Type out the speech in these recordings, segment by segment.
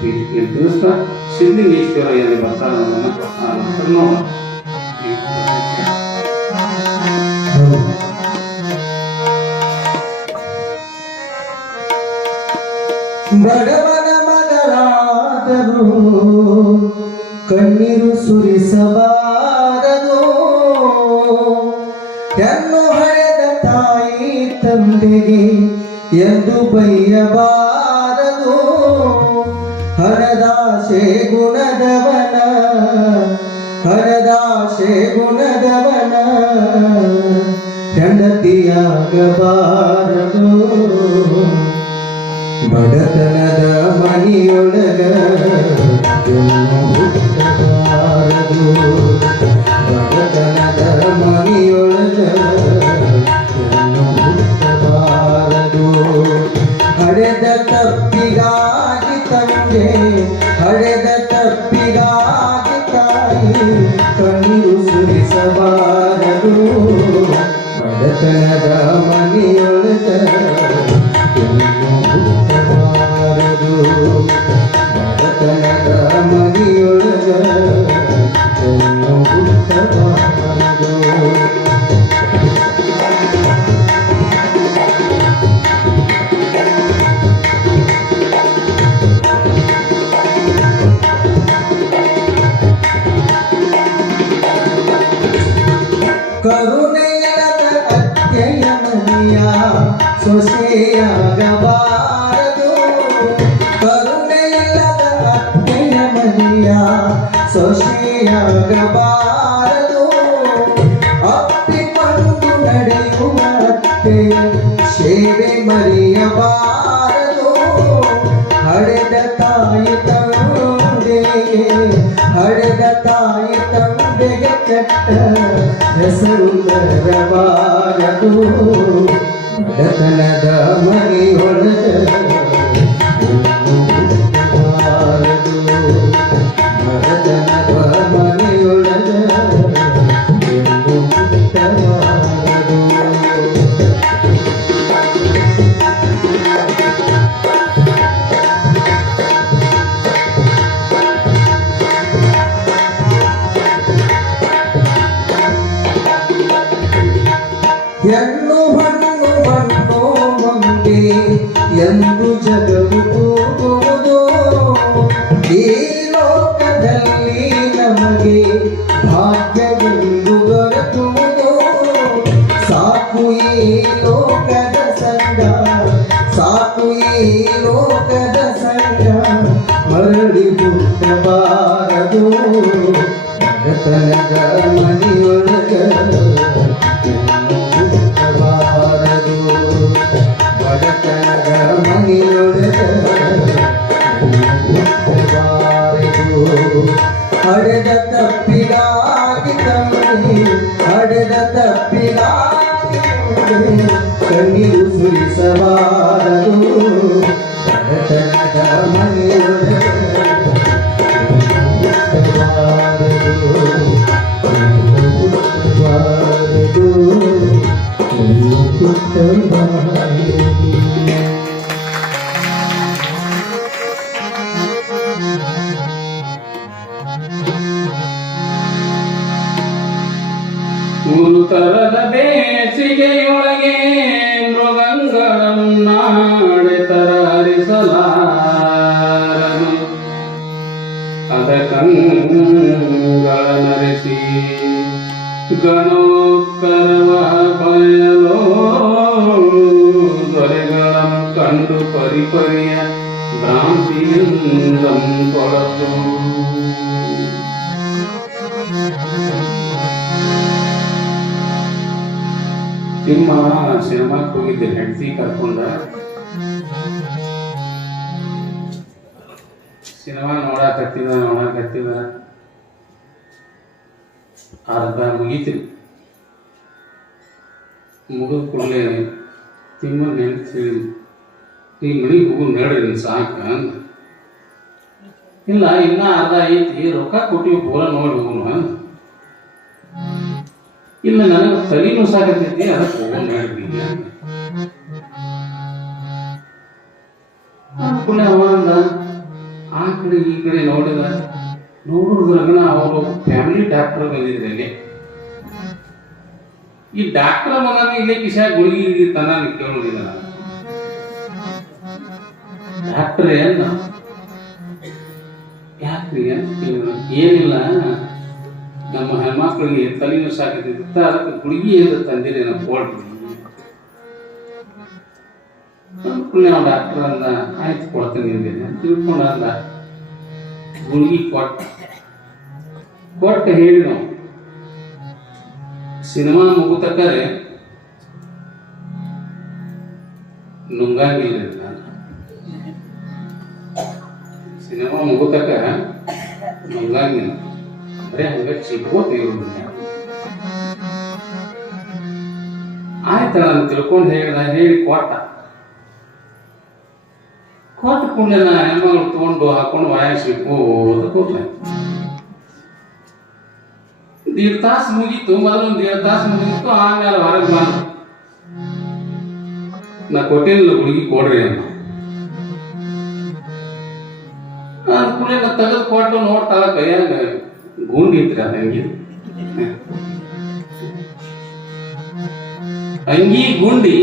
ಪೀಠಿಕೆಯನ್ನು ತಿಳಿಸ್ತಾ ಸಿದ್ಧಲಿಂಗೇಶ್ವರ ಎಲ್ಲಿ ಬರ್ತಾರೆ ಅನ್ನೋದನ್ನ ಆ ನಂತರ ನೋಡೋಣ. ಬಡವನ ಮಗಳಾದರೂ ಕಣ್ಣೀರು ಸುರಿಸಬಾರದು, ಹೆಣ್ಣು ಹಳೆದ ತಾಯಿ ತಂದೆಗೆ ಎಂದು ಬೈಯಬಾರದು. ಹಣದಾಶೆ ಗುಣದವನ, ಹಣದಾಶೆ ಗುಣದವನ ಹೆಂಡತಿಯಾಗಬಾರದು. ಬಡತನದ ಮನೆಯೊಳಗ ಹುಟ್ಟಬಾರದು, ಬಡತನದ ಮನೆಯೊಳಗ ಹುಟ್ಟಬಾರದು. ಹಡೆದ ತಪ್ಪಿಗಾಗಿ ತಂದೆ, ಹಡೆದ ತಪ್ಪಿಗಾಗಿ ತಾಯಿ ಕಣ್ಣೀರು ಸುರಿಸಬಾರದು. ಬಡತನದ ಮನೆಯೊಳಗ ಹುಟ್ಟಬಾರದು, ಬಡತನದ ಮನೆಯೊಳಗ ಹುಟ್ಟಬಾರದು. ಕರುಣೆಯದ ಅತ್ತೆಯ ಮನೆಯ ಸೊಸೆಯಾಗಬಾರದು, ಕರುಣೆಯಿಲ್ಲದ ಅತ್ತೆಯ ಮನೆಯ ಸೊಸೆಯಾಗಬಾರದು. ಅಪ್ಪಿಕೊಂಡು ನಡೆಯುವ ಅತ್ತೆಯ ಸೇವೆ ಮರೆಯಬಾರದು. ಹಡೆದ ತಾಯಿ ತಂದೆಗೆ, ಹಡೆದ ತಾಯಿ ತಂದೆಗೆ ಕೆಟ್ಟ ಹೆಸರು ಬರಬಾರದು. ಬಡತನದ ಮನೆಯೊಳಗ ಹುಟ್ಟಬಾರದು, ಬಡತನದ ಮನೆಯೊಳಗ ಹುಟ್ಟಬಾರದು. ಹೆಣ್ಣು ಹಣ್ಣು ಹಣ್ಣು ಮುಂದೆ ಎಂದು ಜಗವು ಕೂಗುವುದು. ಈ ಲೋಕದಲ್ಲಿ ನಮಗೆ ಭಾಗ್ಯವೆಂದು ದೊರಕುವುದು. ಸಾಕು ಈ ಲೋಕದ ಸಂಗ, ಸಾಕು ಈ ಲೋಕದ ಸಂಗ ಮರಳಿ ಹುಟ್ಟಬಾರದು. ಬಡತನದ ಮನೆಯೊಳಗ ಹುಟ್ಟಬಾರದು, ಬಡತನದ ಮನೆಯೊಳಗ ಹುಟ್ಟಬಾರದು. ಹಡೆದ ತಪ್ಪಿಗಾಗಿ ತಂದೆ, ಹಡೆದ ತಪ್ಪಿಗಾಗಿ ಕಣ್ಣೀರು ಸುರಿಸಬಾರದು. ಬಡತನದ ಮನೆಯೊಳಗ ಹುಟ್ಟಬಾರದು, ಹುಟ್ಟಬಾರದು, ಹುಟ್ಟಬಾರದು. ಗುರುತರದ ಬೇಸಿಗೆಯೊಳಗೆ ಮೃಗಂಗಳನ್ನಾಡೆ ತರಹರಿಸಲಾರನು. ಅದ ಕಂಗಳ ನರೆಸಿ ಗಣೋತ್ಕರವ ಬಯಲೋ ದೊರೆಗಳ ಕಂಡು ಪರಿಪರಿಯ ಭ್ರಾಂತಿಯಿಂದ ತೊಳತು. ತಿಮ್ಮ ಸಿನಿಮಾಕ್ಕೆ ಹೋಗಿದ್ದೆ ಹೆಂಡತಿ ಕರ್ಕೊಂಡ. ಸಿನಿಮಾ ನೋಡಾಕತ್ತಿದ ಅರ್ಧ ಮುಗೀತಿರಿ. ಮುಗಿದ ಕೂಡಲೇ ತಿಮ್ಮ ಹೆಂಡತಿ ಈ ಮನೆಗೆ ಹೋಗು ನೋಡ್ರಿ ನಿನ್ ಸಾಕ ಅಂದ. ಇಲ್ಲ ಇನ್ನ ಅರ್ಧ ಐತಿ, ರೊಕ್ಕ ಕೊಟ್ಟಿವಿ ಪೂರ ನೋಡಿ ಹೋಗುನು ಅಂದ. ಇಲ್ಲ ನನಗೆ ತಲೆನೂ ಸಾಕತೈತಿ, ಅದಕ್ಕೆ ಹೋಗೋಣ ಹೇಳ್ರಿ ಅನುಕೂಲ ಅವ ಅಂದ. ಆತ ಕಡೆ ಈ ಕಡೆ ನೋಡಿದ್ರಾಗನ ಅವರು ಫ್ಯಾಮಿಲಿ ಡಾಕ್ಟರ್ ಬಂದಿದ್ರಲ್ಲಿ ಈ ಡಾಕ್ಟರ್ ಮಗನ ಇಲ್ಲೇ ಕಿಶಾ ಗುಳಿಗೆ ತನ ಕೇಳೋದಿಲ್ಲ ಡಾಕ್ಟರ್ ಏನ ಯಾಕ್ರಿ ಏನಿಲ್ಲ ನಮ್ಮ ಹೆಣ್ಮಕ್ಳಿಗೆ ತಲೆನೂ ಸಾಕತ್ತಿತ್ತ ಅದಕ್ಕೆ ಗುಳಿಗೆ ಅಂತ ತಂದಿರಿ ನಾವು ಕೊಡ್ರಿ ನಾವು ಡಾಕ್ಟರ್ ಅಂದ ಆಯ್ತು ಕೊಡ್ತೇನೆ ತಿಳ್ಕೊಂಡ ಅಂದ ಗುಳಿಗೆ ಕೊಟ್ಟ ಹೇಳಿ ನಾವು ಸಿನಿಮಾ ಮುಗುತಕ್ಕರೆ ನುಂಗಂಗಿಲ್ಲ ಸಿನಿಮಾ ಮುಗುತಕ್ಕ ನುಂಗಂಗಿಲ್ಲ ಬರೀ ಹಂಗ ಚಿಕ್ಕೋತೀವಿ ಆಯ್ತಲ್ಲ ಅಂತ ತಿಳ್ಕೊಂಡು ಹೇಳಿ ಕೊಟ್ಟ ಕೂಡಲೇ ನಾ ಹೆಣ್ಮಗಳು ತಗೊಂಡು ಹಾಕೊಂಡು ವಾಯಿಸ್ಬೇಕು ಅಂತ ಕೂತ್ಲ ದೀಡ್ ತಾಸು ಮುಗೀತು ಮೊದಲೊಂದು 2 ತಾಸು ಮುಗೀತು ಆಮೇಲೆ ಹೊರಗೆ ಬಂದು ನಾ ಕೊಟ್ಟಿಲ್ಲ ಗುಳಿಗೆ ಕೊಡ್ರಿ ಅಂತ ಅಂದ್ಕೂಡಲೇ ನಾ ತೆಗೆದು ಕೊಟ್ಟು ನೋಡ್ತಾಳ ಕೈಯಾಗ ಗುಂಡಿ ಇತ್ರಿ ಅದ ಅಂಗಿ ಗುಂಡಿ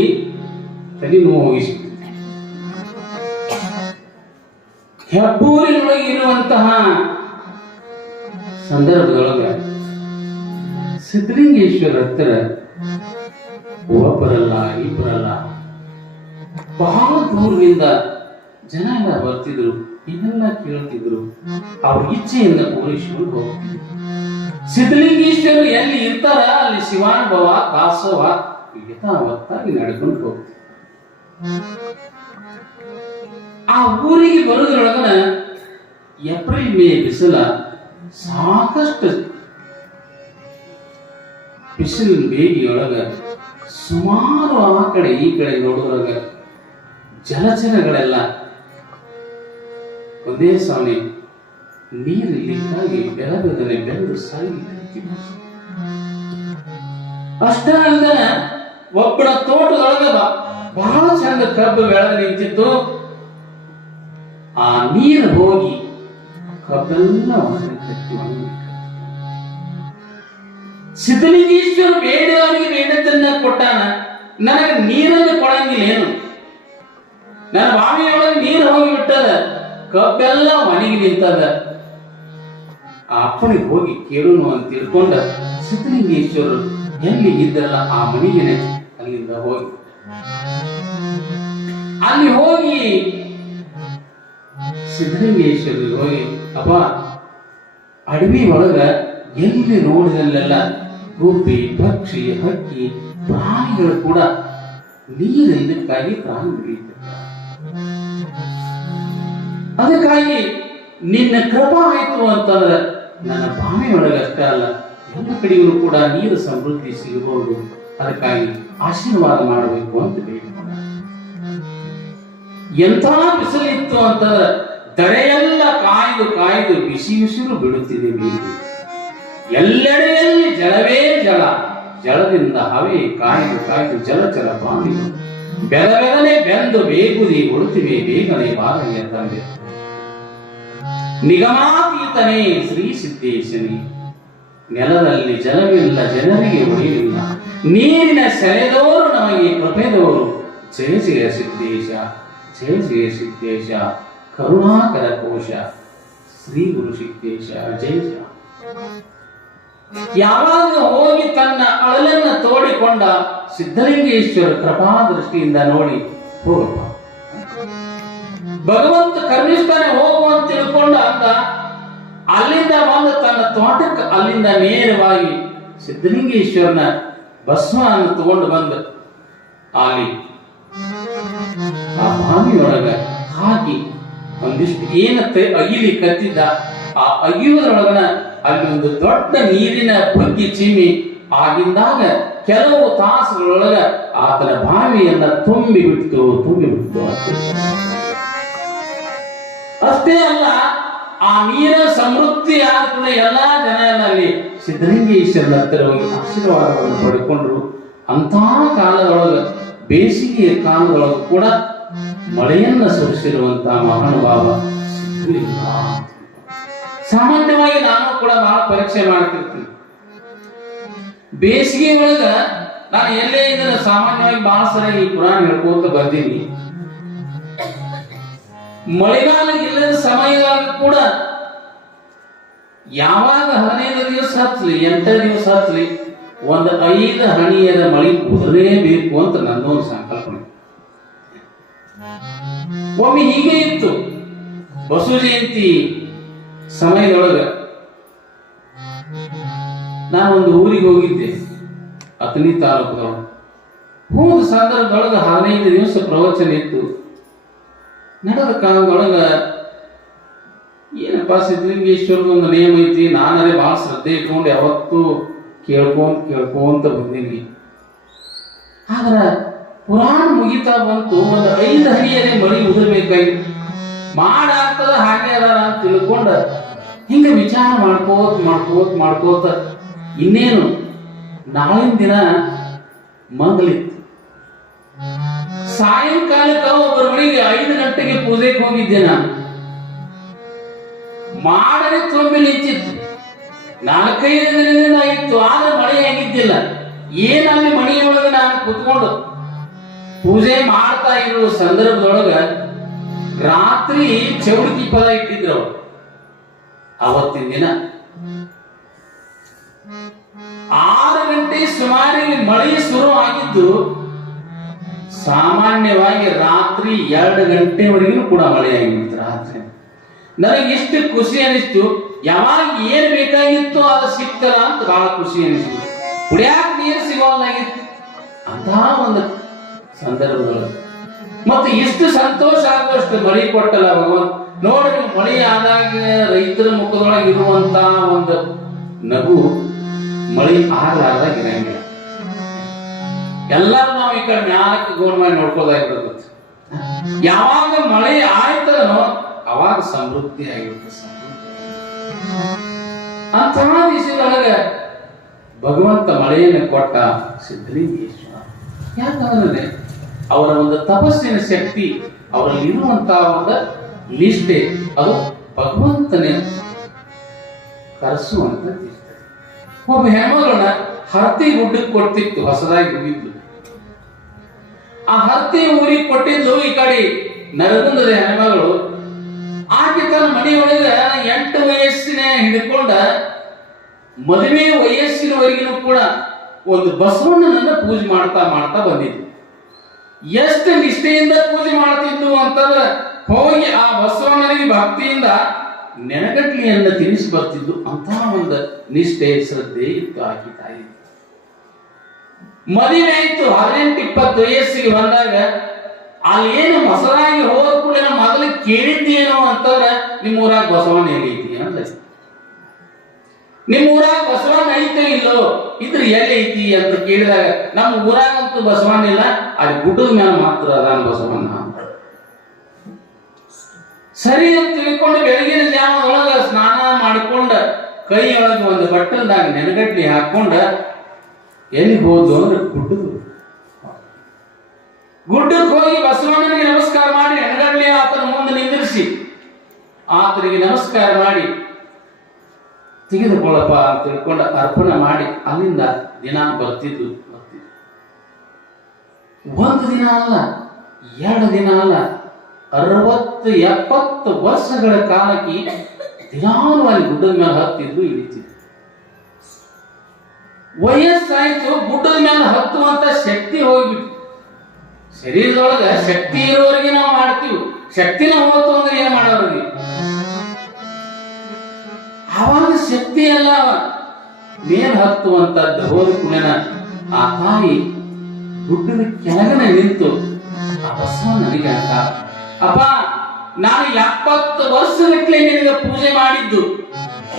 ತಲೆ ನೋವು ಹೋಗಿಸಿ ಹೆಬ್ಬೂರಿನೊಳಗೆ ಇರುವಂತಹ ಸಂದರ್ಭದೊಳಗೆ ಸಿದ್ಧಲಿಂಗೇಶ್ವರ ಹತ್ತಿರ ಒಬ್ಬರಲ್ಲ ಇಬ್ಬರಲ್ಲ ಬಹಳ ದೂರದಿಂದ ಜನ ಎಲ್ಲ ಬರ್ತಿದ್ರು ಇದೆಲ್ಲ ಕೇಳ್ತಿದ್ರು ಅವ್ರ ಇಚ್ಛೆಯಿಂದ ಪೂರೈಸಿಕೊಂಡು ಹೋಗ್ತಿದ್ರು ಸಿದ್ಧಲಿಂಗೇಶ್ವರ ಎಲ್ಲಿ ಇರ್ತಾರ ಅಲ್ಲಿ ಶಿವಾನುಭವ ದಾಸೋಹ ಯಥಾವತ್ತಾಗಿ ನಡ್ಕೊಂಡು ಹೋಗ್ತಿದ್ರು ಆ ಊರಿಗೆ ಬರೋದ್ರೊಳಗನ ಏಪ್ರಿಲ್ ಮೇ ಬಿಸಿಲ ಸಾಕಷ್ಟು ಬಿಸಿಲಿನ ಬೇಗಿಯೊಳಗ ಸುಮಾರು ಆ ಕಡೆ ಈ ಕಡೆ ನೋಡೋದ್ರಾಗ ಜಲಚರಗಳೆಲ್ಲ ಒಂದೇ ಸಾವಣಿ ನೀರಿಲ್ಲಿಕ್ಕಾಗಿ ಬೆಳಬೆದನೆ ಬೆಳೆದು ಸಾಗಿ ಅಷ್ಟ ಅಲ್ಲ ಒಬ್ಬಳ ತೋಟದೊಳಗ ಬಹಳ ಚಂದ ಕಬ್ಬು ಬೆಳೆದು ನಿಂತಿತ್ತು ಆ ನೀರು ಹೋಗಿ ಕಬ್ಬೆಲ್ಲ ಸಿದ್ಧಲಿಂಗೇಶ್ವರ ಬೇಡವರಿಗೆ ಬೇಡತನ್ನ ಕೊಟ್ಟಾನ ನನಗೆ ನೀರನ್ನು ಕೊಡಂಗಿಲ್ಲ ಏನು ನನ್ನ ಬಾವಿಯೊಳಗೆ ನೀರು ಹೋಗಿ ಬಿಟ್ಟದ ಕಬ್ಬೆಲ್ಲ ಒಣಗಿ ನಿಂತದ ಆ ಅಪ್ಪನಿಗೆ ಹೋಗಿ ಕೇಳೋಣ ಅಂತ ತಿಳ್ಕೊಂಡ ಸಿದ್ಧಲಿಂಗೇಶ್ವರರು ಎಲ್ಲಿ ಇದ್ದರಲ್ಲ ಆ ಮನೆಗೆ ಅಲ್ಲಿಂದ ಅಲ್ಲಿ ಹೋಗಿ ಸಿದ್ಧಲಿಂಗೇಶ್ವರಿಗೆ ಹೋಗಿ ಅಪ್ಪ ಅಡವಿ ಒಳಗ ಎಲ್ಲಿ ನೋಡಿದಲ್ಲೆಲ್ಲ ಗುಬ್ಬಿ ಪಕ್ಷಿ ಹಕ್ಕಿ ಪ್ರಾಣಿಗಳು ಕೂಡ ನೀರಿದ್ದಕ್ಕಾಗಿ ಪ್ರಾಣ ಬೆಳೆಯುತ್ತೆ ಅದಕ್ಕಾಗಿ ನಿನ್ನ ಕೃಪಾ ಆಯ್ತು ಅಂತಂದ್ರೆ ನನ್ನ ಬಾವಿಯೊಳಗಷ್ಟೇ ಅಲ್ಲ ಎಲ್ಲ ಕಡೆಗೂ ಕೂಡ ನೀರು ಸಮೃದ್ಧಿ ಸಿಗಬಹುದು ಅದಕ್ಕಾಗಿ ಆಶೀರ್ವಾದ ಮಾಡಬೇಕು ಅಂತ ಬೇಡಿಕೊಂಡ ಎಂಥ ಬಿಸಿಲಿತ್ತು ಅಂತಂದ್ರೆ ದರೆಯೆಲ್ಲ ಕಾಯ್ದು ಬಿಸಿ ಉಸಿರು ಬಿಡುತ್ತಿದೆ ನೀರು ಎಲ್ಲೆಡೆಯಲ್ಲಿ ಜಲವೇ ಜಲದಿಂದ ಹವೆ ಕಾಯ್ದು ಜಲಚರ ಪ್ರಾಣಿಗಳು ಬೆದನೆ ಬೆಂದು ಬೇಗುದಿ ಕೊಡುತ್ತಿವೆ ಬೇಗನೆ ಬಾರಯ್ಯ ತಂದೆ ನಿಗಮಾತೀತನೇ ಶ್ರೀ ಸಿದ್ದೇಶನೇ ನೆಲದಲ್ಲಿ ಜಲವಿಲ್ಲ ಜನರಿಗೆ ಒಳಿವಿಲ್ಲ ನೀರಿನ ಸೆಳೆದವರು ನಮಗೆ ಕೃಪೆದವರು ಜಯ ಜಯ ಸಿದ್ದೇಶ ಜಯ ಜಯ ಸಿದ್ದೇಶ ಕರುಣಾಕರ ಕೋಶ ಶ್ರೀ ಗುರು ಸಿದ್ದೇಶ ಜಯ ಜಯ ಯಾವಾಗ ಹೋಗಿ ತನ್ನ ಅಳಲನ್ನ ತೋಡಿಕೊಂಡ ಸಿದ್ಧಲಿಂಗೇಶ್ವರ ಕೃಪಾ ದೃಷ್ಟಿಯಿಂದ ನೋಡಿ ಹೋಗಪ್ಪ ಭಗವಂತ ಕರ್ಣಿಷ್ಠಾನೆ ಹೋಗುವಂತ ತಿಳ್ಕೊಂಡ ಅಂತ ಅಲ್ಲಿಂದ ಬಂದು ತನ್ನ ತೋಟಕ್ಕೆ ಅಲ್ಲಿಂದ ನೇರವಾಗಿ ಸಿದ್ಧಲಿಂಗೇಶ್ವರನ ಭಸ್ಮವನ್ನು ತಗೊಂಡು ಬಂದು ಅಲ್ಲಿ ಆ ಬಾವಿಯೊಳಗ ಹಾಕಿ ಒಂದಿಷ್ಟು ಏನತ್ತೆ ಅಗಿಲಿ ಕತ್ತಿದ್ದ ಆ ಅಗಿಯುವುದರೊಳಗನ ಅಲ್ಲಿ ಒಂದು ದೊಡ್ಡ ನೀರಿನ ಬುಗ್ಗಿ ಚಿಮ್ಮಿ ಆಗಿಂದಾಗ ಕೆಲವು ತಾಸುಗಳೊಳಗ ಆತನ ಬಾವಿಯನ್ನ ತುಂಬಿ ಬಿಟ್ಟು ಅಷ್ಟೇ ಅಲ್ಲ ಆ ನೀರ ಸಮೃದ್ಧಿ ಆದ ಕೂಡ ಎಲ್ಲಾ ಜನ ಅಲ್ಲಿ ಸಿದ್ಧಲಿಂಗೇಶ್ವರನ ಹತ್ತಿರ ಹೋಗಿ ಆಶೀರ್ವಾದವನ್ನು ಪಡ್ಕೊಂಡ್ರು ಅಂತ ಕಾಲದೊಳಗ ಬೇಸಿಗೆಯ ಕಾಲದೊಳಗ ಕೂಡ ಮಳೆಯನ್ನ ಸುರಿಸಿರುವಂತಹ ಮಹಾನುಭಾವ ಸಿಗಲಿಲ್ಲ. ಸಾಮಾನ್ಯವಾಗಿ ನಾನು ಕೂಡ ಬಹಳ ಪರೀಕ್ಷೆ ಮಾಡ್ತಿರ್ತೀನಿ. ಬೇಸಿಗೆ ಒಳಗ ನಾನು ಎಲ್ಲೇ ಇದನ್ನ ಸಾಮಾನ್ಯವಾಗಿ ಬಹಳ ಸರಿ ಈ ಪುರಾಣ ಹೇಳ್ಕೊಂತ ಬಂದೀನಿ. ಮಳೆಗಾಲ ಇಲ್ಲದ ಸಮಯದಾಗ ಕೂಡ ಯಾವಾಗ 15 ದಿವಸ ಹತ್ಲಿ 8 ದಿವಸ ಹತ್ಲಿ ಒಂದು 5 ಹನಿಯದ ಮಳೆ ಉದರಲೇಬೇಕು ಅಂತ ನನ್ನೊಂದು ಸಂಕಲ್ಪನೆ. ಒಮ್ಮೆ ಹೀಗೆ ಇತ್ತು. ಬಸವ ಜಯಂತಿ ಸಮಯದೊಳಗ ನಾನೊಂದು ಊರಿಗೆ ಹೋಗಿದ್ದೆ, ಅತನಿ ತಾಲೂಕದೊಳಗೆ. ಹೋದ ಸಂದರ್ಭದೊಳಗ 15 ದಿವಸ ಪ್ರವಚನ ಇತ್ತು. ನಡೆದ ಕಾಲದೊಳಗ ಏನಪ್ಪ ಸಿದ್ಧಲಿಂಗೇಶ್ವರದ ಒಂದು ನಿಯಮ ಐತಿ, ನಾನರೇ ಬಹಳ ಶ್ರದ್ಧೆ ಇಟ್ಕೊಂಡು ಯಾವತ್ತೂ ಕೇಳ್ಕೊಂತ ಬಂದೀನಿ. ಆದ್ರ ಪುರಾಣ ಮುಗಿತಾ ಬಂತು, ಒಂದು 5 ಹನಿಯರೇ ಮಳಿ ಉದರ್ಬೇಕಾಗಿತ್ತು. ಮಾಡಾಗ್ತದ ಹಾಗೆ ಅದ ಅಂತ ತಿಳ್ಕೊಂಡ ಹಿಂಗ ವಿಚಾರ ಮಾಡ್ಕೋತ ಇನ್ನೇನು ನಾಳಿನ ದಿನ ಮಂಗಲಿತ್ತು. ಸಾಯಂಕಾಲಕ್ಕ ಒಬ್ಬರ ಮನೆಗೆ 5 ಗಂಟೆಗೆ ಪೂಜೆಗೆ ಹೋಗಿದ್ದೆ ನಾನು. ಮಾಡನೆ ತುಂಬಿ ನಿಂತಿತ್ತು. 4-5 ದಿನದಿಂದ ಇತ್ತು, ಆದ್ರೆ ಮಳೆ ಆಗಿದ್ದಿಲ್ಲ. ಏನಲ್ಲಿ ಮನೆಯೊಳಗೆ ನಾನು ಕುತ್ಕೊಂಡು ಪೂಜೆ ಮಾಡ್ತಾ ಇರೋ ಸಂದರ್ಭದೊಳಗ ರಾತ್ರಿ ಚೌಡಿಕಿ ಪದ ಇಟ್ಟಿದ್ರು ಅವರು. ಅವತ್ತಿನ ದಿನ 6 ಗಂಟೆ ಸುಮಾರಿಗೆ ಮಳೆ ಶುರು ಆಗಿದ್ದು. ಸಾಮಾನ್ಯವಾಗಿ ರಾತ್ರಿ 2 ಗಂಟೆವರೆಗೂ ಕೂಡ ಮಳೆ ಆಗಿತ್ತು. ರಾತ್ರಿ ನನಗೆ ಎಷ್ಟು ಖುಷಿ ಅನಿಸ್ತು. ಯಾವಾಗ ಏನ್ ಬೇಕಾಗಿತ್ತು ಅದು ಸಿಕ್ತಲ್ಲ ಅಂತ ಬಹಳ ಖುಷಿ ಅನಿಸ್ತು. ಕುಡಿಯಾಕ ನೀರು ಸಿಗೋದಾಗಿತ್ತು ಅಂತಹ ಒಂದು ಸಂದರ್ಭದೊಳಗೆ ಮತ್ತೆ ಎಷ್ಟು ಸಂತೋಷ ಆಗುವಷ್ಟು ಮಳೆ ಕೊಟ್ಟಲ್ಲ ಭಗವಂತ. ನೋಡ್ರಿ, ಮಳೆ ಆದಾಗ ರೈತರ ಮುಖದೊಳಗೆ ಇರುವಂತ ಒಂದು ನಗು ಮಳೆ ಆಗಲಾರ್ದಾಗ ಇರಂಗಿಲ್ಲ. ಎಲ್ಲರೂ ನಾವು ಈ ಕಡೆ ಮ್ಯಾಲಕ್ಕೆ ಗೋಣ್ ಮಾಡಿ ನೋಡ್ಕೋದಾಗಿರುತ್ತೆ. ಯಾವಾಗ ಮಳೆ ಆಯ್ತನೋ ಅವಾಗ ಸಮೃದ್ಧಿ ಆಗಿರುತ್ತೆ. ಅಂತಹ ದಿಶೆಯೊಳಗ ಭಗವಂತ ಮಳೆಯನ್ನು ಕೊಟ್ಟ ಸಿದ್ಧಲಿಂಗೇಶ್ವರ. ಯಾಕಂದ್ರೆ ಅವರ ಒಂದು ತಪಸ್ಸಿನ ಶಕ್ತಿ, ಅವರಲ್ಲಿ ಇರುವಂತಹ ಒಂದು ನಿಷ್ಠೆ, ಅದು ಭಗವಂತನೇ ಕರೆಸುವಂತ ನಿಷ್ಠೆ. ಒಬ್ಬ ಹೆಣ್ಮಗಳನ್ನ ಹರ್ತಿ ಗುಡ್ಡಕ್ಕೆ ಕೊಡ್ತಿತ್ತು, ಹೊಸದಾಗಿ ಹೋಗಿದ್ದು. ಆ ಹರ್ತಿ ಊರಿಗೆ ಕೊಟ್ಟಿದ್ದು ಈ ಕಡೆ ನರಗುಂದದ ಹೆಣ್ಮಗಳು. ಆಕೆ ತನ್ನ ಮನೆಯೊಳಗ 8 ವಯಸ್ಸಿನ ಹಿಡ್ಕೊಂಡ ಮದುವೆ ವಯಸ್ಸಿನವರೆಗಿನೂ ಕೂಡ ಒಂದು ಬಸವಣ್ಣನನ್ನ ಪೂಜೆ ಮಾಡ್ತಾ ಬಂದಿದ್ದು. ಎಷ್ಟು ನಿಷ್ಠೆಯಿಂದ ಪೂಜೆ ಮಾಡ್ತಿದ್ದು ಅಂತಂದ್ರೆ ಹೋಗಿ ಆ ಬಸವಣ್ಣನಿಗೆ ಭಕ್ತಿಯಿಂದ ನೆನಗಟ್ಲಿಯನ್ನ ತಿನ್ನಿಸಿ ಬರ್ತಿದ್ದು. ಅಂತಹ ಒಂದು ನಿಷ್ಠೆ ಶ್ರದ್ಧೆ ಇತ್ತು ಆಕೆ ತಾಯಿ. ಮದುವೆ ಆಯ್ತು, 18-20 ವಯಸ್ಸಿಗೆ ಬಂದಾಗ ಅಲ್ಲಿ ಏನು ಹೊಸದಾಗಿ ಹೋದ ಕೂಡ ಮೊದಲು ಕೇಳಿದ್ದೇನು ಅಂತಂದ್ರೆ ನಿಮ್ಮ ಊರಾಗ ಬಸವಣ್ಣ ಎಲ್ಲೈತಿ ಅಂತ. ನಿಮ್ಮ ಊರಾಗ ಬಸವಣ್ಣ ಐತೆ ಇಲ್ಲೋ, ಇದ್ರ ಎಲ್ಲಿ ಐತಿ ಅಂತ ಕೇಳಿದಾಗ ನಮ್ಮ ಊರಾಗಂತೂ ಬಸವಣ್ಣ ಇಲ್ಲ, ಅಲ್ಲಿ ಗುಡ್ಡದ ಮೇಲೆ ಮಾತ್ರ ಅದಾನ ಬಸವಣ್ಣ ಅಂತ. ಸರಿ ಅಂತ ತಿಳ್ಕೊಂಡು ಬೆಳಗಿನ ಜಾವದೊಳಗ ಸ್ನಾನ ಮಾಡಿಕೊಂಡ ಕೈಯೊಳಗೆ ಒಂದು ಬಟ್ಟಲ್ದಾಗ ನೆನಗಡ್ಲಿ ಹಾಕೊಂಡ ಎಲ್ಲಿ ಹೋದ್ಲು ಅಂದ್ರೆ ಗುಡ್ಡಕ್ಕೆ ಹೋಗಿ ಬಸವಣ್ಣನಿಗೆ ನಮಸ್ಕಾರ ಮಾಡಿ ನೆನಗಡ್ಲಿ ಆತನ ಮುಂದೆ ನಿಂದಿರಿಸಿ ಆತನಿಗೆ ನಮಸ್ಕಾರ ಮಾಡಿ ತೆಗೆದುಕೊಳ್ಳಪ್ಪ ಅಂತ ತಿಳ್ಕೊಂಡು ಅರ್ಪಣೆ ಮಾಡಿ ಅಲ್ಲಿಂದ ದಿನ ಬರ್ತಿದ್ದು. ಒಂದು ದಿನ ಅಲ್ಲ, 2 ದಿನ ಅಲ್ಲ, 60-70 ವರ್ಷಗಳ ಕಾಲಕ್ಕೆ ದಿನಾಲು ಅಲ್ಲಿ ಗುಡ್ಡದ ಮೇಲೆ ಹತ್ತಿದ್ದು ಇಳಿತಿದ್ದು. ವಯಸ್ಸಾಯ್ತು, ಗುಡ್ಡದ ಮೇಲೆ ಹತ್ತುವಂತ ಶಕ್ತಿ ಹೋಗ್ಬಿಟ್ಟು. ಶರೀರದೊಳಗ ಶಕ್ತಿ ಇರೋರಿಗೆ ನಾವು ಮಾಡ್ತೀವಿ, ಶಕ್ತಿನ ಹೋಗ್ತು ಅಂದ್ರೆ ಏನ್ ಮಾಡೋರಿಗೆ? ಆವಾಗ ಶಕ್ತಿ ಎಲ್ಲ ಮೇಲ್ ಹತ್ತುವಂತದ್ದು ಹೋದ ಕುಣನ ಆ ತಾಯಿ ಗುಡ್ಡದ ಕೆಳಗನೆ ನಿಂತು ಆ ಬಸವ ನನಗೆ ಅಂತ, ಅಪ್ಪ ನಾನು 70 ವರ್ಷಗಟ್ಟಲೆ ನಿನಗೆ ಪೂಜೆ ಮಾಡಿದ್ದು,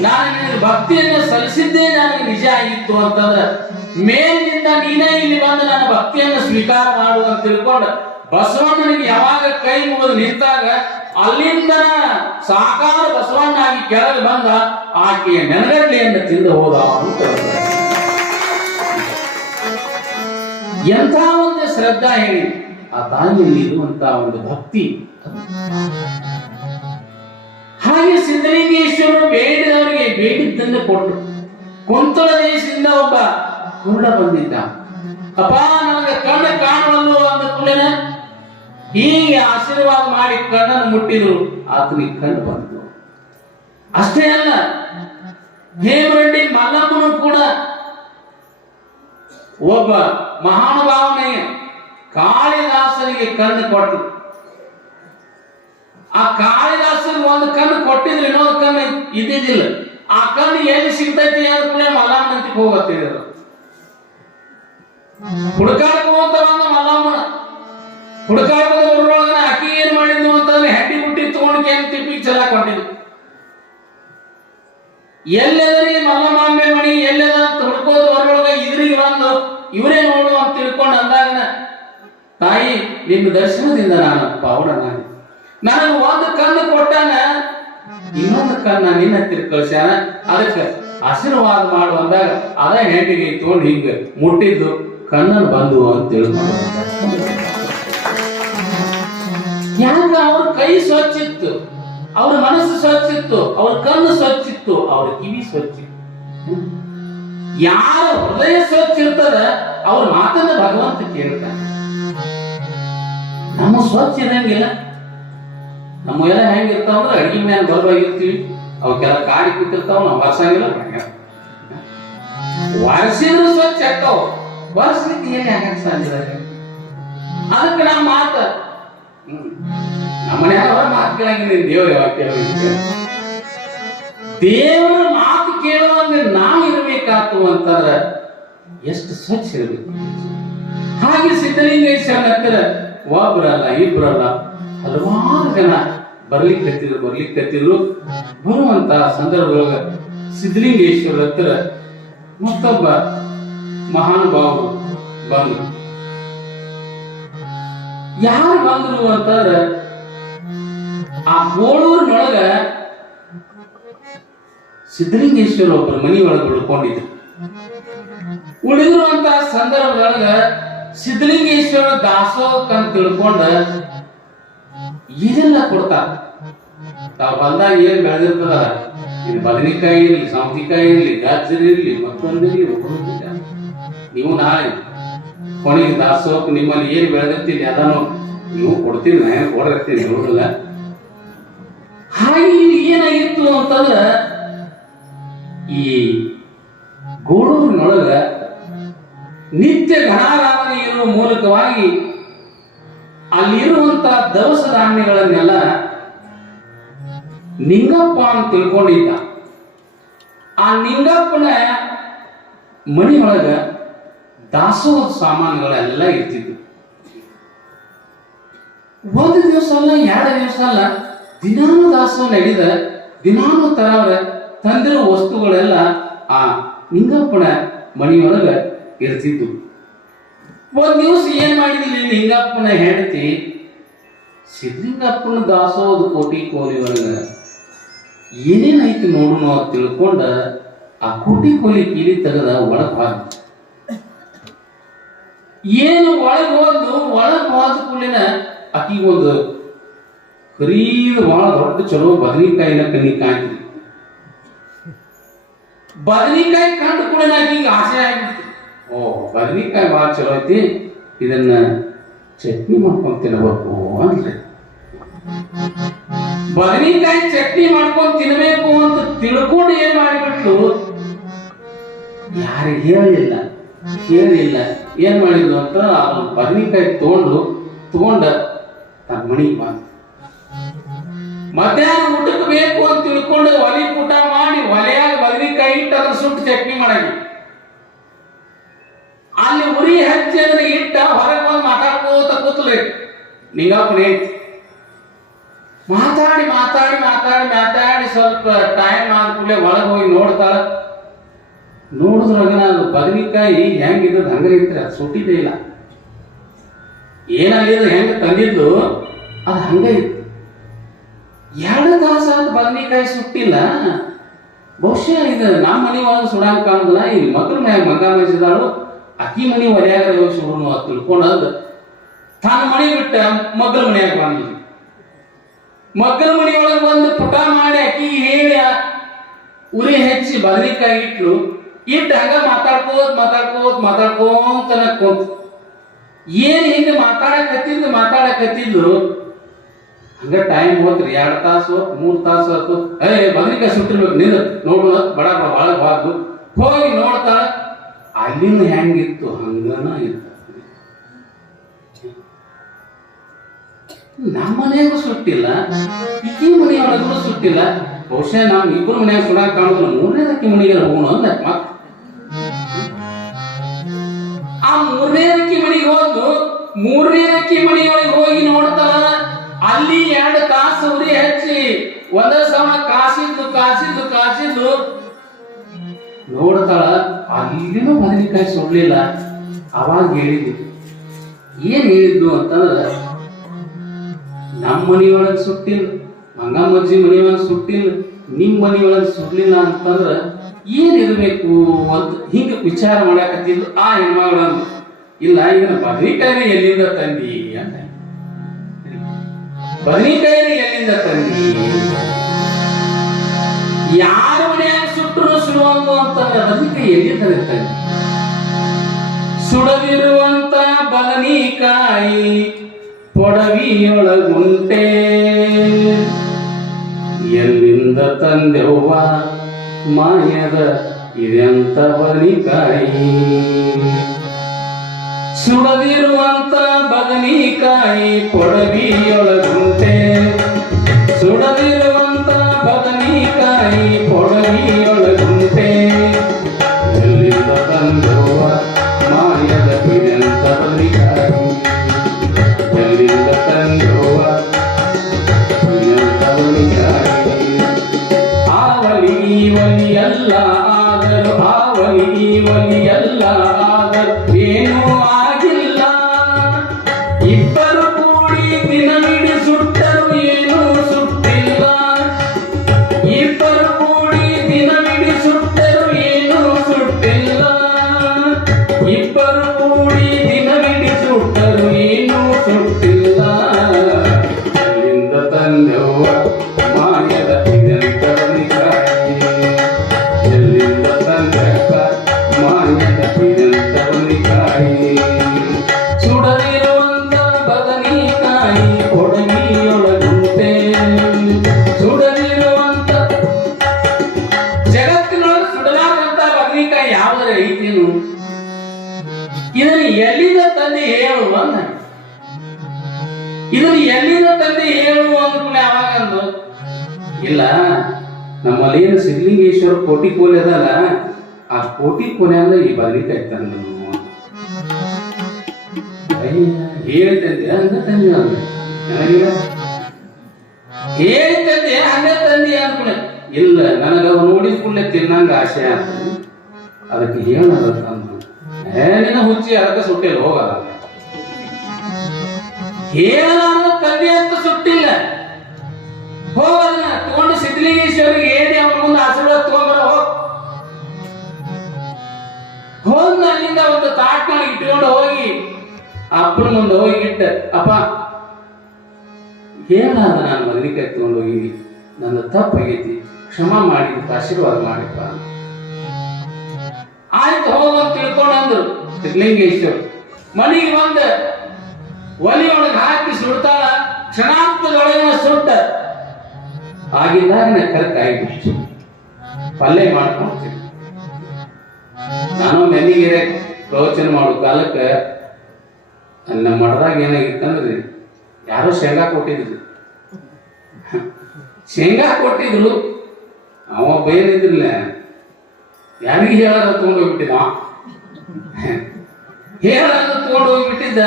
ನಾನು ನಿನಗೆ ಭಕ್ತಿಯನ್ನು ಸಲ್ಲಿಸಿದ್ದೇ ನನಗೆ ನಿಜ ಆಗಿತ್ತು ಅಂತಂದ್ರೆ ಮೇಲಿನಿಂದ ನೀನೇ ಇಲ್ಲಿ ಬಂದು ನನ್ನ ಭಕ್ತಿಯನ್ನು ಸ್ವೀಕಾರ ಮಾಡು ಅಂತ ತಿಳ್ಕೊಂಡು ಬಸವಣ್ಣನಿಗೆ ಯಾವಾಗ ಕೈ ಮುಗಿದು ನಿಂತಾಗ ಅಲ್ಲಿಂದ ಸಾಕಾರ ಬಸವಣ್ಣಾಗಿ ಕೆಳಗೆ ಬಂದ ಆಕೆಯ ನೆನಗಡ್ಲಿಯನ್ನು ತಿಂದು ಹೋದ ಅಂತ. ಎಂಥ ಒಂದು ಶ್ರದ್ಧಾ ಹೇಳಿ ಆ ತಾಯಿಯಲ್ಲಿ ಇರುವಂತಹ ಒಂದು ಭಕ್ತಿ. ಸಿದ್ಧಲಿಂಗೇಶ್ವರರು ಬೇಡಿದವರಿಗೆ ಬೇಡಿದ್ದನ್ನು ಕೊಟ್ಟರು. ಕುಂತಳ ದೇಶದಿಂದ ಒಬ್ಬ ಕುರುಡ ಬಂದಿದ್ದ. ಅಪ್ಪ ನನಗೆ ಕಣ್ಣು ಕಾಣುವಲ್ಲು ಅಂದ ಕೂಡಲೇ ಹೀಗೆ ಆಶೀರ್ವಾದ ಮಾಡಿ ಕಣ್ಣನ್ನು ಮುಟ್ಟಿದ್ರು. ಆತನಿಗೆ ಕಣ್ಣು ಬಂತು. ಅಷ್ಟೇ ಅಲ್ಲ, ಹೇಮರೆಡ್ಡಿ ಮಲ್ಲಮ್ಮನು ಕೂಡ ಒಬ್ಬ ಮಹಾನುಭಾವನೆಯ ಕಾಳಿದಾಸನಿಗೆ ಕಣ್ಣು ಕೊಟ್ಟರು. ಆ ಕಾಳಿದಾಸನಿಗೆ ಒಂದು ಕಣ್ಣು ಕೊಟ್ಟಿದ್ರು, ಇನ್ನೊಂದು ಕಣ್ಣು ಇದ್ದಿದ್ದಿಲ್ಲ. ಆ ಕಣ್ಣು ಎಲ್ಲಿ ಸಿಗ್ತೈತಿ ಅಂದ್ಕೂಡಲೇ ಮಲ್ಲಮ್ಮನಂತಿಗೆ ಹೋಗತ್ತಿದ್ರು. ಹುಡುಕಾಡ್ಕೊಂತ ಬಂದ ಮಲ್ಲಮ್ಮನ ಹುಡುಕಾಡ್ಕೊಂಡ ಬರುವಾಗ ಅಕ್ಕಿ ಏನ್ ಮಾಡಿದ್ನು ಅಂತಂದ್ರೆ ಹೆಡ್ಡಿ ಬುಟ್ಟಿ ತಗೊಂಡು ಕೆಂಪು ತಿಪ್ಪಿಗೆ ಚೆಲ್ಲಾಕ್ ಹೊಂಟಿದ್ವು. ಎಲ್ಲೆದರಿ ಮಲ್ಲಮಾಂಬೆ ಮಣಿ ಎಲ್ಲೆದ ಅಂತ ಹುಡ್ಕೋದು ಬರೋಳಗ ಇದ್ರಿಗೆ ಬಂದು ಇವರೇ ನೋಡು ಅಂತ ತಿಳ್ಕೊಂಡು ಅಂದಾಗ, ತಾಯಿ ನಿನ್ನ ದರ್ಶನದಿಂದ ನಾನು ಪಾವಡನಾಗಿ, ನನಗೆ ಒಂದು ಕಣ್ಣು ಕೊಟ್ಟಾನ, ಇನ್ನೊಂದು ಕಣ್ಣ ನಿನ್ನ ಹತ್ತಿರ ಕಳ್ಸ್ಯಾನ, ಅದಕ್ಕೆ ಆಶೀರ್ವಾದ ಮಾಡು ಅಂದಾಗ ಅದ ಹೆಂಡಿಗೆ ತಗೊಂಡು ಹಿಂಗ ಮುಟ್ಟಿದ್ದು ಕಣ್ಣನ್ನು ಬಂದು ಅಂತ ತಿಳ್ಕೊಂಡು ಯಾಕ ಅವ್ರ ಕೈ ಸ್ವಚ್ಛ ಇತ್ತು, ಅವ್ರ ಮನಸ್ಸು ಸ್ವಚ್ಛ ಇತ್ತು, ಅವ್ರ ಕಣ್ಣು ಸ್ವಚ್ಛ ಇತ್ತು, ಅವ್ರ ಕಿವಿ ಸ್ವಚ್ಛ ಇತ್ತು. ಯಾರ ಹೃದಯ ಸ್ವಚ್ಛ ಇರ್ತದ ಅವ್ರ ಮಾತನ್ನ ಭಗವಂತ ಕೇಳ್ತಾನೆ. ನಮ್ಮ ಸ್ವಚ್ಛ ಇರಂಗಿಲ್ಲ. ನಮ್ಮ ಎಲ್ಲ ಹೆಂಗಿರ್ತಾವ ಅಂದ್ರೆ ಅಡಿಗೆ ಮ್ಯಾಲ ಬರವಾಗಿರ್ತೀವಿ, ಅವಕ್ಕೆಲ್ಲ ಕಾಡಿ ಕೂತಿರ್ತಾವ, ನಾವು ವರ್ಸಂಗಿಲ್ಲ. ವರ್ಷಿದ್ರು ಸ್ವಚ್ಛ ಆಗ್ತಾವ, ವರ್ಷಲಿಕ್ಕೆ ಹೇಗೆ ಹಾಕಕ್ ಸಾಧ್ಯ? ಅದಕ್ಕೆ ನಮ್ಮ ಮಾತ ನಮ್ಮನೆ ಮಾತು ಕೇಳಂಗಿಲ್ಲ. ದೇವ್ರ ಯಾವಾಗ ಕೇಳಬೇಕು? ದೇವರ ಮಾತು ಕೇಳುವಂದ್ರೆ ನಾವು ಇರಬೇಕಾತು ಅಂತಂದ್ರೆ ಎಷ್ಟು ಸ್ವಚ್ಛ ಇರಬೇಕು. ಹಾಗೆ ಸಿದ್ಧಲಿಂಗೇಶ್ವರನ ಹತ್ತಿರ ಒಬ್ರಲ್ಲ ಇಬ್ರಲ್ಲ ಹಲವಾರು ಜನ ಬರ್ಲಿಕ್ಕತ್ತಿದ್ರು. ಬರುವಂತ ಸಂದರ್ಭದೊಳಗ ಸಿದ್ಧಲಿಂಗೇಶ್ವರ ಹತ್ತಿರ ಮತ್ತೊಬ್ಬ ಮಹಾನುಭಾವರು ಬಂದ್ರು. ಯಾರು ಬಂದ್ರು ಅಂತಂದ್ರ ಆ ಗೋಳೂರಿನೊಳಗ ಸಿದ್ಧಲಿಂಗೇಶ್ವರ ಒಬ್ಬರ ಮನಿ ಒಳಗೆ ಉಳ್ಕೊಂಡಿದ್ರು. ಉಳಿದಿರುವಂತ ಸಂದರ್ಭದೊಳಗ ಸಿದ್ಧಲಿಂಗೇಶ್ವರ ದಾಸೋಹಕ್ ಅಂತ ತಿಳ್ಕೊಂಡ ಇದೆಲ್ಲ ಕೊಡ್ತಾರ. ತಾವ್ ಬಂದಾಗ ಏನ್ ಬೆಳೆದಿರ್ತದ, ಇದು ಬದನೆಕಾಯಿ ಇರ್ಲಿ, ಸೌತೆಕಾಯಿ ಇರ್ಲಿ, ಗಾಜರ್ ಇರ್ಲಿ, ಮತ್ತೊಂದಿರ್ಲಿ, ನೀವು ನಾಳೆ ಕೊನೆಗೆ ದಾಸೋಹಕ್ಕೆ ನಿಮ್ಮಲ್ಲಿ ಏನ್ ಬೆಳೆದಿರ್ತೀನಿ ಅದನ್ನು ನೀವು ಕೊಡ್ತೀನಿ, ನಾನು ಕೊಡಿರ್ತೀನಿ ನೋಡಲ್ಲ. ಹಾಗೆ ಏನಾಗಿತ್ತು ಅಂತಂದ್ರ ಈ ಗೋಳೂರಿನೊಳಗ ನಿತ್ಯ ಘನಾರಾಧನೆ ಇರುವ ಮೂಲಕವಾಗಿ ಅಲ್ಲಿರುವಂತ ದವಸ ಧಾನ್ಯಗಳನ್ನೆಲ್ಲ ನಿಂಗಪ್ಪ ಅಂತ ತಿಳ್ಕೊಂಡಿದ್ದ. ಆ ನಿಂಗಪ್ಪನ ಮನಿ ಒಳಗ ದಾಸೋಹ ಸಾಮಾನುಗಳೆಲ್ಲ ಇರ್ತಿದ್ವು. ಒಂದು ದಿವಸ ಅಲ್ಲ, ಎರಡು ದಿವಸ ಅಲ್ಲ, ದಿನಾನು ದಾಸೋಹ ನಡೆದ, ದಿನಾನು ತರವರ ತಂದಿರೋ ವಸ್ತುಗಳೆಲ್ಲ ಆ ನಿಂಗಪ್ಪನ ಮನಿಯೊಳಗ ಇರ್ತಿದ್ವು. ಒಂದ್ ದಿವಸ ಏನ್ ಮಾಡಿದ್ಲಿ, ನಿಂಗಪ್ಪನ ಹೆಂಡತಿ ಸಿದ್ಧಲಿಂಗಪ್ಪನ ದಾಸೋಹದ ಕೋಟಿ ಕೋಲಿ ಒಳಗ ಏನೇನೈತಿ ನೋಡುನು ಅಂತ ತಿಳ್ಕೊಂಡ ಆ ಕೋಟಿ ಕೋಲಿ ಕೀಲಿ ತೆಗೆದ ಒಳಗ್ ಹೋದ. ಏನು ಒಳಗ್ ಹೋದ ಕೂಡಲಿನ ಆಕಿಗೊಂದು ಖರೀದ ಬಹಳ ದೊಡ್ಡ ಚಲೋ ಬದನೆಕಾಯಿನ ಕಣ್ಣಿ ಕಾಯ್ತು. ಬದನೆಕಾಯಿ ಕಂಡು ಕೂಡ ಈಗ ಆಸೆ ಆಗ್ಬಿಡ್ತು. ಓ, ಬದನೆಕಾಯಿ ಬಹಳ ಚಲೋ ಐತಿ, ಇದನ್ನ ಚಟ್ನಿ ಮಾಡ್ಕೊಂಡ್ ತಿನ್ಬೇಕು ಅಂತ. ಬದನೆಕಾಯಿ ಚಟ್ನಿ ಮಾಡ್ಕೊಂಡ್ ತಿನ್ಬೇಕು ಅಂತ ತಿಳ್ಕೊಂಡು ಏನ್ ಮಾಡಿಬಿಟ್ಲು, ಯಾರಿಗೆ ಹೇಳಿಲ್ಲ ಏನ್ ಮಾಡಿದ್ಲು ಅಂತ ಅವನು ಬದನೆಕಾಯಿ ತಗೊಂಡ ತನ್ನ ಮನೆಗೆ ಬಂದ. ಮಧ್ಯಾಹ್ನ ಊಟಕ್ಕೆ ಬೇಕು ಅಂತ ತಿಳ್ಕೊಂಡು ಒಲಿ ಊಟ ಮಾಡಿ ಒಲೆಯಾಗ ಬದನೆಕಾಯಿ ಇಟ್ಟು ಅದನ್ನ ಸುಟ್ಟು ಚಟ್ನಿ ಮಾಡಾಗಿ ಅಲ್ಲಿ ಉರಿ ಹಚ್ಚಿ ಅದನ್ನ ಇಟ್ಟ ಹೊರಗೆ ಬಂದು ಮಾತಾಡ್ಕೋತ ಕೂತ್ಲೆ. ನಿಂಗಪ್ಪನೇ ಮಾತಾಡಿ ಮಾತಾಡಿ ಮಾತಾಡಿ ಮಾತಾಡಿ ಸ್ವಲ್ಪ ಟೈಮ್ ಆದ ಕೂಡಲೇ ಒಳಗೆ ಹೋಗಿ ನೋಡ್ತಾಳ. ನೋಡಿದ್ರಾಗ ನಾನು ಬದನೆಕಾಯಿ ಹೆಂಗಿದ್ದು ಹಂಗ ಇತ್ತು, ಸುಟ್ಟಿದ್ದೇ ಇಲ್ಲ. ಏನಾಗಿದ್ದು ಹೆಂಗ ತಂದಿದ್ದು ಅದು ಹಂಗ ಇತ್ತು. 2 ತಾಸಾದ ಬದನೆಕಾಯಿ ಸುಟ್ಟಿಲ್ಲ. ಬಹುಶಃ ಇದು ನಮ್ಮ ಮನೆ ಒಳಗೆ ಸುಡಂಗ ಕಾಣುದಿಲ್ಲ, ಈ ಮಕ್ಕಳ ಮ್ಯಾಗ ಮಗ ಮೈಸಿದಾಳು, ಅಕ್ಕಿ ಮನಿ ಒಲೆಯಾಗ ಸುಡೋನು ಅಂತ ತಿಳ್ಕೊಂಡದ್ ತನ್ನ ಮನೆ ಬಿಟ್ಟ ಮಗ್ಗಲ ಮನೆಯಾಗ ಬಂದಿದ್ವಿ. ಮಗ್ಗಲ ಮನಿ ಒಳಗೆ ಬಂದು ಪುಟ ಮಾಡಿ ಅಕ್ಕಿ ಉರಿ ಹೆಚ್ಚಿ ಬದನಿಕಾಯಿ ಇಟ್ಲು ಇಟ್ಟು ಹಂಗ ಮಾತಾಡ್ಕೋತ ನಕ್ಕೊಂತ ಏನ್ ಹಿಂಗ ಮಾತಾಡಕತ್ತಿದ್ದು ಹಂಗ ಟೈಮ್ ಹೋತ್ರಿ 2 ತಾಸು 3 ತಾಸು ಆತು. ಬದನಿಕಾಯಿ ಸುಟ್ಟಿರ್ಬೇಕು ನೀನು ನೋಡು ಬಡ ಒಳಗೆ ಬಾರ್ದು ಹೋಗಿ ನೋಡ್ತಾಳ ಅಲ್ಲಿನ ಹೆಂಗಿತ್ತು ಹಂಗನ ಇತ್ತು. ನಮ್ಮ ಮನೆಯಾಗೂ ಸುಟ್ಟಿಲ್ಲ, ಈ ಮನೆಯೊಳಗೂ ಸುಟ್ಟಿಲ್ಲ. ಬಹುಶಃ ನಾವು ಇಬ್ಬರು ಮನೆಯಾಗ ಸುಡಾಕ ಕಾಣೋದಿಲ್ಲ, 3ನೇ ಮನೆಗೆ ಹೋಗೋಣ ಅಂದ. ಮತ್ ಆ 3ನೇ ಮನೆಗೆ ಹೋದ್ದು 3ನೇ ಮನೆಯೊಳಗೆ ಹೋಗಿ ನೋಡ್ತಾಳ ಅಲ್ಲಿ 2 ತಾಸು ಉರಿ ಹಚ್ಚಿ ಒಂದ ಸಮ ಕಾಸಿದ್ದು ನೋಡ್ತಾಳ ಅಲ್ಲಿನೂ ಬದನೆಕಾಯಿ ಸುಡ್ಲಿಲ್ಲ. ಅವಾಗ ಹೇಳಿದ್ದು ಏನ್ ಹೇಳಿದ್ದು ಅಂತಂದ್ರ, ನಮ್ಮ ಮನೆಯೊಳಗೆ ಸುಟ್ಟಿಲ್ಲ, ಮಂಗಮ್ಮಜ್ಜಿ ಮನೆಯೊಳಗೆ ಸುಟ್ಟಿಲ್ಲ, ನಿಮ್ ಮನೆಯೊಳಗೆ ಸುಡ್ಲಿಲ್ಲ ಅಂತಂದ್ರ ಏನಿರ್ಬೇಕು ಅಂತ ಹಿಂಗ ವಿಚಾರ ಮಾಡಾಕತ್ತಿದ್ದು ಆ ಹೆಣ್ಮಗಳಂದು. ಇಲ್ಲ ಇದನ್ನ ಬದನೆಕಾಯಿ ಎಲ್ಲಿಂದ ತಂದಿ ಅಂತ. ಬದನೆಕಾಯಿ ಎಲ್ಲಿಂದ ತಂದಿ, ಯಾರ ಮನೆಯಾಗ ಸುಟ್ಟರು ಸುಡುವಂತ ಅಂತಂದ್ರೆ ಬದನೆಕಾಯಿ ಎಲ್ಲಿಂದ ತಂದಿ? ಸುಡದಿರುವಂತ ಬದನೆಕಾಯಿ ಪೊಡವಿಯೊಳಗುಂಟೆ, ಎಲ್ಲಿಂದ ತಂದೆವ್ವ ಮಾಯದ ಇದೆಂತ ಬದನೆಕಾಯಿ? ಸುಡದಿರುವಂತ ಬದನೆಕಾಯಿ ಪೊಡವಿಯೊಳಗುಂಟೆ, ಸುಡದಿರುವಂತ ಬದನೆಕಾಯಿ ಪೊಡವಿಯೊಳಗುಂಟೆ, ಎಲ್ಲಿಂದ ತಂದೆವ್ವ ಮಾಯದ ಇದೆಂತ ಬದನೆಕಾಯಿ? ಎಲ್ಲಿಂದ ತಂದೆವ್ವ ಇದೆಂತ ಬದನೆಕಾಯಿ? ಆವಲಿ ಒಲಿಯಲ್ಲ ಆದರು, ಆವಲಿ ಒಲಿಯಲ್ಲ ಆದರು ಏನೂ ಆಗಿಲ್ಲ. ಇಬ್ಬರು ಕೂಡಿ ದಿನವಿಡಿ ಸುಟ್ಟರು ಏನೂ ಸುಟ್ಟಿಲ್ಲ. ಇಬ್ಬರು ಕೂಡಿ ದಿನವಿಡಿ ಸುಟ್ಟರು ಏನೂ ಸುಟ್ಟಿಲ್ಲ. ಇಬ್ಬರು ಕೂಡಿ ದಿನವಿಡಿ ಸುಟ್ಟರು ಏನೂ ಸುಟ್ಟಿಲ್ಲ. ಎಲ್ಲಿಂದ ತಂದೆವ್ವ ಮಾಯದ ಇದೆಂತ ಬದನೆಕಾಯಿ? ಎಲ್ಲಿಂದ ತಂದೆವ್ವ ಮಾಯದ ಇದೆಂತ ಬದನೆಕಾಯಿ? ಸುಡದಿರುವಂತ ಬದನೆಕಾಯಿ ಪೊಡವಿಯೊಳಗುಂಟೆ, ಸುಡದಿರುವಂತ ಜಗತ್ತಿನೊಳಗೆ ಸುಡಲಾರಂತ ಬದನೆಕಾಯಿ ಯಾವ್ದಾರ ಐತೇನು? ಇದನ್ನ ಎಲ್ಲಿಂದ ತಂದೆ ಹೇಳು ಅಂದ. ಇದನ್ನ ಎಲ್ಲಿಂದ ತಂದೆ ಹೇಳು ಅಂದ್ಮೇಲೆ ಯಾವಾಗಂದು ಇಲ್ಲ, ನಮ್ಮಲ್ಲಿ ಏನು ಸಿದ್ಧಲಿಂಗೇಶ್ವರ ಕೋಟಿ ಕೋಲೆ ಅದಲ್ಲ, ಆ ಕೋಟಿ ಕೋಲೆ ಅಂದ್ರೆ ಈ ಬದನೆಕಾಯಿ ತಂದ ಹೇಳ್ತಂದೆ ಹಂಗ ತಂದೆ ಅಂದ್ರೆ ನನಗಿಲ್ಲ. ಹೇಳ್ತಂದೆ ಹಂಗ ತಂದೆ ಅಂದ್ಮೇಲೆ ಇಲ್ಲ, ನನಗ ನೋಡಿದ ಕೂಡಲೇ ತಿನ್ನಂಗ ಆಸೆ ಅಂತ. ಅದಕ್ಕೆ ಹೇಳದ ತಂದು ನಿನ್ನ ಹುಚ್ಚಿ ಅದಕ್ಕೆ ಸುಟ್ಟಿಲ್ಲ ಹೋಗಲ್ಲ. ಹೇಳಲಾರ್ದ ತಂದೆ ಅಂತ ಸುಟ್ಟಿಲ್ಲ, ಹೋಗಲ್ಲ ತಗೊಂಡು ಸಿದ್ಧಲಿಂಗೇಶ್ವರಿಗೆ ಹೇಳಿ ಅವ್ರ ಮುಂದೆ ಆಶೀರ್ವಾದ ತಗೊಂಡ್ಬರ ಹೋದ್ ಅಲ್ಲಿಂದ ಒಂದು ತಾಟ್ನಾಗ ಇಟ್ಕೊಂಡು ಹೋಗಿ ಅಪ್ಪನ ಮುಂದೆ ಹೋಗಿ ಇಟ್ಟ, ಅಪ್ಪ ಹೇಳಾದ ನಾನು ಬದನೆಕಾಯಿ ತಗೊಂಡು ಹೋಗಿನಿ, ನನ್ನ ತಪ್ಪಾಗೈತಿ, ಕ್ಷಮ ಮಾಡಿದ ಆಶೀರ್ವಾದ ಮಾಡಿಪ್ಪ. ಆಯ್ತು ಹೋಗಂತ ತಿಳ್ಕೊಂಡಂದ್ರು ಸಿದ್ಧಲಿಂಗೇಶ್ವರ. ಮನೆಗೆ ಬಂದ ಒಲಿಯೊಳಗೆ ಹಾಕಿ ಸುಡ್ತಾಳ, ಕ್ಷಣಾರ್ಥದೊಳಗಿನ ಸುಟ್ಟ ಆಗಿದ್ದಾಗ ಕರ್ಕಾಯಿ ಬಿಟ್ಟು ಪಲ್ಯ ಮಾಡ್ಕೊಂಡ್ತೀನಿ. ನಾನು ಮೆನ್ನಿಗೆರೆ ಪ್ರವಚನ ಮಾಡೋ ಕಾಲಕ್ಕೆ ನಮ್ಮ ಮಠದಾಗ ಏನಾಗಿತ್ತಂದ್ರಿ, ಯಾರೋ ಶೇಂಗಾ ಕೊಟ್ಟಿದ್ರು. ಅವ ಬೈಲಿದ್ರಲ್ಲ, ಯಾರಿಗೆ ಹೇಳಾರ ತಗೊಂಡು ಹೋಗ್ಬಿಟ್ಟಿದ್ದ, ಹೇಳಾರ ತಗೊಂಡು ಹೋಗ್ಬಿಟ್ಟಿದ್ದ.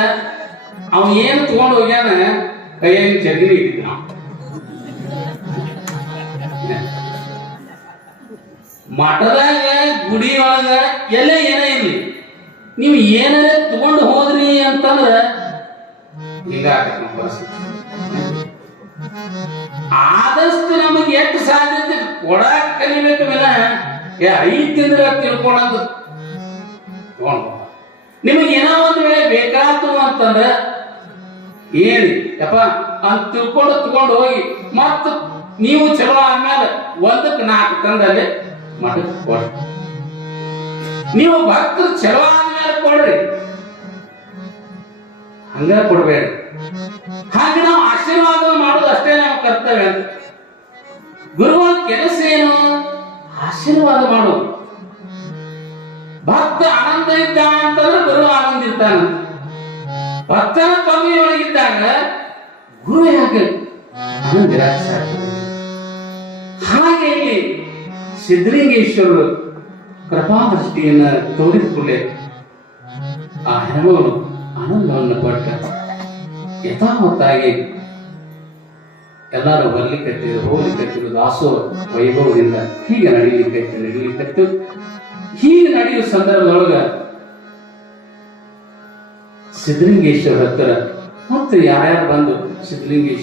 ಅವ ಏನು ತಗೊಂಡು ಹೋಗ್ಯಾನ, ಕೈಯಾಗಿ ಚಟ್ನಿ ಇಟ್ಟಿದ್ದ. ಮಠದಾಗ ಗುಡಿ ಒಳಗ ಎಲ್ಲ ಏನೇ ಇರ್ಲಿ, ನೀವು ಏನಾರ ತಗೊಂಡು ಹೋದ್ರಿ ಅಂತಂದ್ರ ಹಿಂಗ ಆಗತ್ತ ಪರಿಸ್ಥಿತಿ. ಆದಷ್ಟು ನಮಗೆ ಎಷ್ಟು ಸಾಧ್ಯತೆ ಕೊಡಾಕ ಕಲಿಬೇಕು ವಿನ ಐದು ತಿಂದ್ರ ತಿಳ್ಕೊಳ್ಳೋದು ತಗೊಂಡು. ನಿಮಗೆ ಏನೋ ಒಂದು ವೇಳೆ ಬೇಕಾತು ಅಂತಂದ್ರ ಹೇಳಿ ಯಪ್ಪ ಅಂತ ತಿಳ್ಕೊಂಡು ತಗೊಂಡು ಹೋಗಿ ಮತ್ತ ನೀವು ಚಲೋ ಆದ್ಮೇಲೆ 1ಕ್ಕೆ 4 ತಂದಲ್ಲಿ ಮಠಕ್ಕೆ ಕೊಡ್ರಿ. ನೀವು ಭಕ್ತರು ಚಲೋ ಆದ್ಮೇಲೆ ಕೊಡ್ರಿ, ಹಂಗ ಕೊಡ್ಬೇಡ್ರಿ. ಹಾಗೆ ನಾವು ಆಶೀರ್ವಾದ ಮಾಡೋದು ಅಷ್ಟೇ ನಮ್ಮ ಕರ್ತವ್ಯ ಅಂತ. ಗುರುಗಳ ಕೆಲಸ ಏನು? ಆಶೀರ್ವಾದ ಮಾಡೋದು. ಭಕ್ತ ಆನಂದ ಇದ್ದ ಅಂತಂದ್ರೆ ಗುರು ಆನಂದ ಇರ್ತಾನ. ಭಕ್ತರ ತೊಂದರೆಯೊಳಗಿದ್ದಾಗ ಗುರು ಯಾಕೆ ಆನಂದ ಇರಾಕ ಸಾಧ್ಯ? ಹಾಗೆ ಇಲ್ಲಿ ಸಿದ್ಧಲಿಂಗೇಶ್ವರರು ಕೃಪಾದೃಷ್ಟಿಯನ್ನ ತೋರಿದ ಕೂಡಲೇ ಆ ಹೆಣ್ಮಗಳು ಆನಂದವನ್ನು ಪಟ್ಟ ಯಥಾವತ್ತಾಗಿ ಎಲ್ಲರೂ ಬರ್ಲಿಕ್ಕತ್ತಿದ್ರು, ಹೋಗ್ಲಿಕ್ಕತ್ತಿದ್ರು. ದಾಸೋ ವೈಭವದಿಂದ ಹೀಗೆ ನಡೀಲಿಕ್ಕತ್ತು. ಹೀಗೆ ನಡೆಯುವ ಸಂದರ್ಭದೊಳಗ ಸಿದ್ಧಲಿಂಗೇಶ್ವರ ಹತ್ತಿರ ಮತ್ತೆ ಯಾರ್ಯಾರು ಬಂದು ಸಿದ್ಧಲಿಂಗೇಶ್ವರ